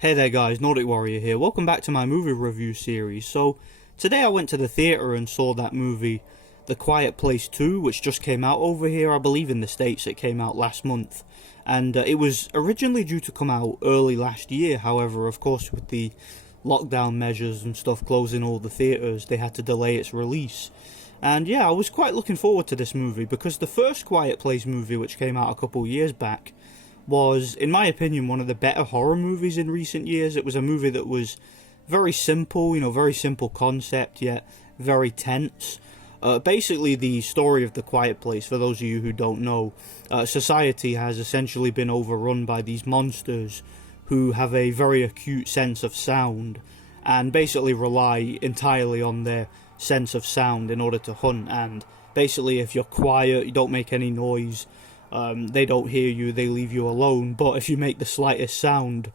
Hey there guys, Nordic Warrior here. Welcome back to my movie review series. So, today I went to the theatre and saw that movie, The Quiet Place 2, which just came out over here. I believe in the States it came out last month. And it was originally due to come out early last year. However, of course, with the lockdown measures and stuff closing all the theatres, they had to delay its release. And yeah, I was quite looking forward to this movie because the first Quiet Place movie, which came out a couple years back, was, in my opinion, one of the better horror movies in recent years. It was a movie that was very simple, very simple concept, yet very tense. Basically, the story of The Quiet Place, for those of you who don't know, society has essentially been overrun by these monsters who have a very acute sense of sound and basically rely entirely on their sense of sound in order to hunt. And basically, if you're quiet, you don't make any noise, they don't hear you, they leave you alone. But if you make the slightest sound,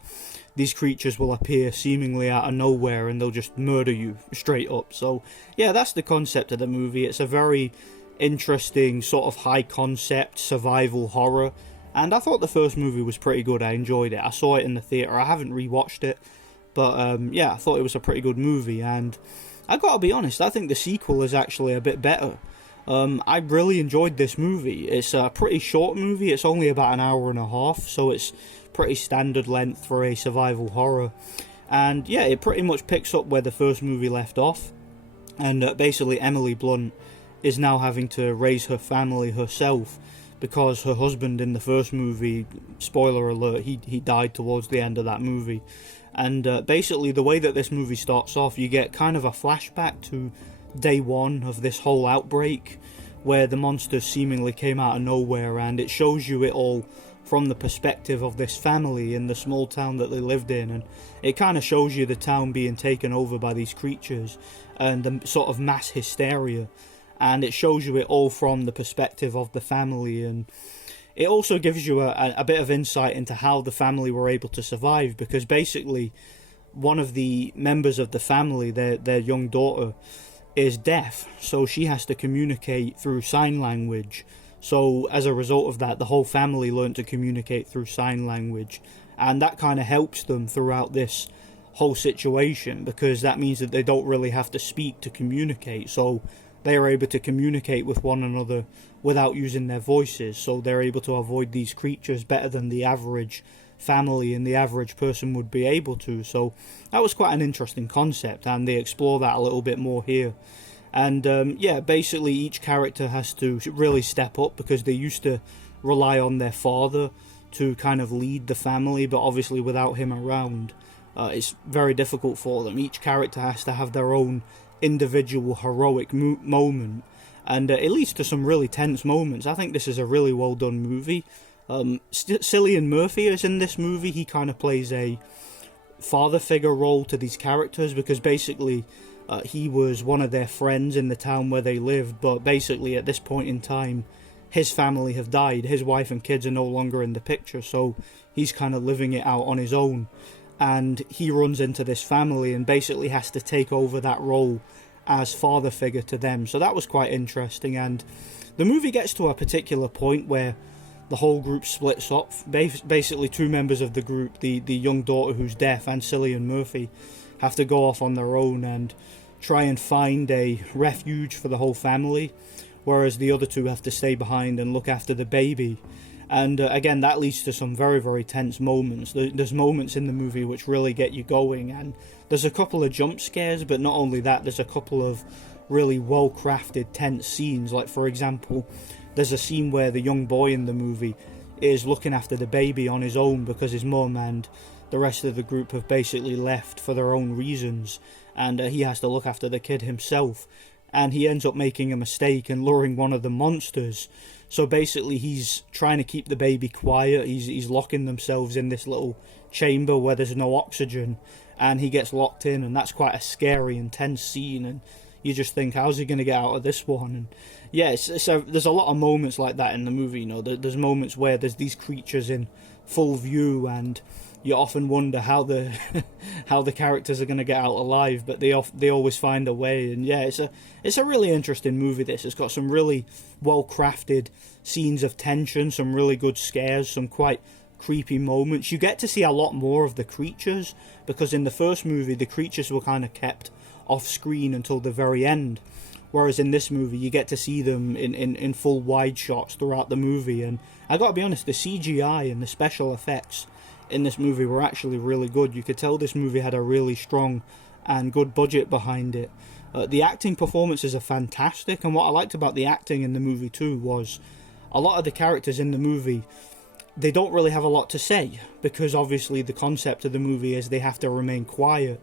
these creatures will appear seemingly out of nowhere and they'll just murder you straight up. So yeah, that's the concept of the movie. It's a very interesting sort of high concept survival horror, and I thought the first movie was pretty good. I enjoyed it. I saw it in the theatre. I haven't rewatched it, but yeah, I thought it was a pretty good movie. And I gotta be honest, I think the sequel is actually a bit better. I really enjoyed this movie. It's a pretty short movie. It's only about an hour and a half, so it's pretty standard length for a survival horror. And yeah, it pretty much picks up where the first movie left off. And basically Emily Blunt is now having to raise her family herself because her husband in the first movie, spoiler alert, he died towards the end of that movie. And basically the way that this movie starts off, you get kind of a flashback to day one of this whole outbreak, where the monsters seemingly came out of nowhere, and it shows you it all from the perspective of this family in the small town that they lived in. And it kind of shows you the town being taken over by these creatures and the sort of mass hysteria, and it shows you it all from the perspective of the family. And it also gives you a bit of insight into how the family were able to survive, because basically one of the members of the family, their young daughter, is deaf, so she has to communicate through sign language. So as a result of that, the whole family learned to communicate through sign language, and that kind of helps them throughout this whole situation, because that means that they don't really have to speak to communicate, so they are able to communicate with one another without using their voices. So they're able to avoid these creatures better than the average family and the average person would be able to. So that was quite an interesting concept, and they explore that a little bit more here. And yeah, basically each character has to really step up, because they used to rely on their father to kind of lead the family, but obviously without him around, it's very difficult for them. Each character has to have their own individual heroic moment, and it leads to some really tense moments. I think this is a really well done movie. Cillian Murphy is in this movie. He kind of plays a father figure role to these characters, because basically he was one of their friends in the town where they lived, but basically at this point in time his family have died. His wife and kids are no longer in the picture, so he's kind of living it out on his own, and he runs into this family and basically has to take over that role as father figure to them. So that was quite interesting. And the movie gets to a particular point where the whole group splits up. Basically two members of the group, the young daughter who's deaf and Cillian Murphy, have to go off on their own and try and find a refuge for the whole family, whereas the other two have to stay behind and look after the baby. And again, that leads to some very, very tense moments. There's moments in the movie which really get you going, and there's a couple of jump scares, but not only that, there's a couple of really well crafted tense scenes. Like, for example, there's a scene where the young boy in the movie is looking after the baby on his own because his mum and the rest of the group have basically left for their own reasons, and he has to look after the kid himself, and he ends up making a mistake and luring one of the monsters. So basically he's trying to keep the baby quiet. He's locking themselves in this little chamber where there's no oxygen, and he gets locked in, and that's quite a scary, intense scene, and you just think, how's he going to get out of this one? And yeah, there's a lot of moments like that in the movie. There's moments where there's these creatures in full view, and you often wonder how the how the characters are going to get out alive, but they always find a way. And yeah, it's a really interesting movie. It's got some really well crafted scenes of tension, some really good scares, some quite creepy moments. You get to see a lot more of the creatures, because in the first movie the creatures were kind of kept off screen until the very end, whereas in this movie you get to see them in full wide shots throughout the movie. And I gotta be honest, the CGI and the special effects in this movie were actually really good. You could tell this movie had a really strong and good budget behind it. The acting performances are fantastic, and what I liked about the acting in the movie too was a lot of the characters in the movie, they don't really have a lot to say, because obviously the concept of the movie is they have to remain quiet,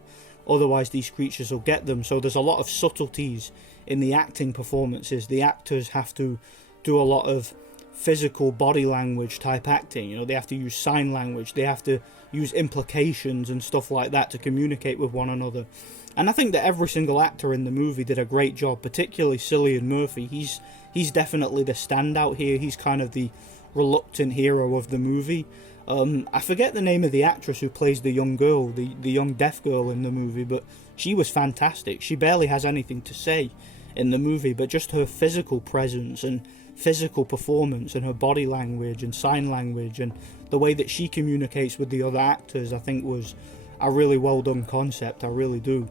otherwise these creatures will get them. So there's a lot of subtleties in the acting performances. The actors have to do a lot of physical body language type acting. You know, they have to use sign language, they have to use implications and stuff like that to communicate with one another. And I think that every single actor in the movie did a great job, particularly Cillian Murphy. He's definitely the standout here. He's kind of the reluctant hero of the movie. I forget the name of the actress who plays the young girl, the young deaf girl in the movie, but she was fantastic. She barely has anything to say in the movie, but just her physical presence and physical performance and her body language and sign language and the way that she communicates with the other actors, I think was a really well done concept. I really do.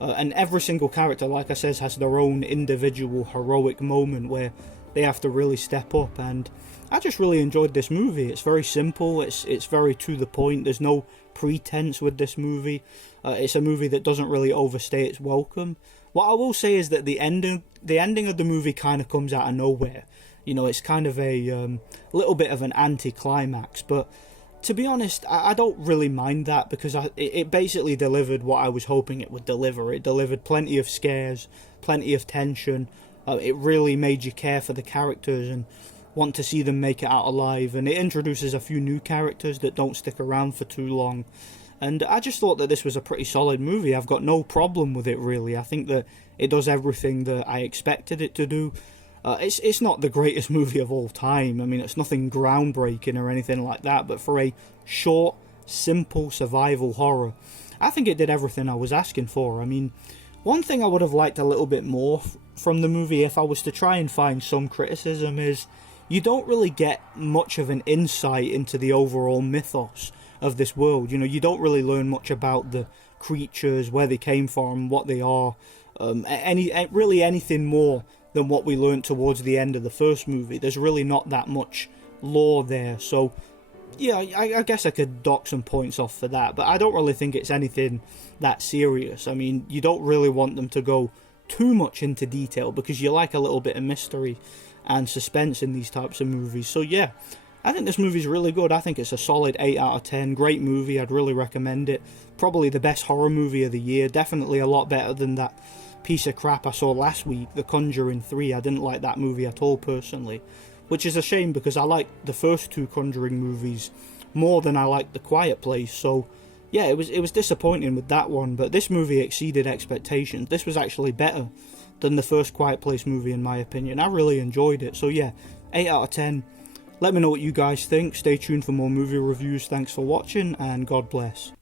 And every single character, like I said, has their own individual heroic moment where they have to really step up, and I just really enjoyed this movie. It's very simple, it's very to the point, there's no pretense with this movie. It's a movie that doesn't really overstay its welcome. What I will say is that the ending of the movie kind of comes out of nowhere. You know, it's kind of a little bit of an anti-climax, but to be honest, I don't really mind that, because it basically delivered what I was hoping it would deliver. It delivered plenty of scares, plenty of tension. It really made you care for the characters and want to see them make it out alive. And it introduces a few new characters that don't stick around for too long. And I just thought that this was a pretty solid movie. I've got no problem with it, really. I think that it does everything that I expected it to do. It's not the greatest movie of all time. I mean, it's nothing groundbreaking or anything like that. But for a short, simple survival horror, I think it did everything I was asking for. I mean, one thing I would have liked a little bit more from the movie, if I was to try and find some criticism, is you don't really get much of an insight into the overall mythos of this world. You know, you don't really learn much about the creatures, where they came from, what they are, really anything more than what we learned towards the end of the first movie. There's really not that much lore there, so yeah, I guess I could dock some points off for that, but I don't really think it's anything that serious. I mean, you don't really want them to go too much into detail, because you like a little bit of mystery and suspense in these types of movies. So yeah, I think this movie's really good. I think it's a solid 8 out of 10. Great movie, I'd really recommend it. Probably the best horror movie of the year. Definitely a lot better than that piece of crap I saw last week, The Conjuring 3. I didn't like that movie at all, personally, which is a shame, because I like the first two Conjuring movies more than I like The Quiet Place. So yeah, it was disappointing with that one, but this movie exceeded expectations. This was actually better than the first Quiet Place movie, in my opinion. I really enjoyed it. So yeah, 8 out of 10. Let me know what you guys think. Stay tuned for more movie reviews. Thanks for watching, and God bless.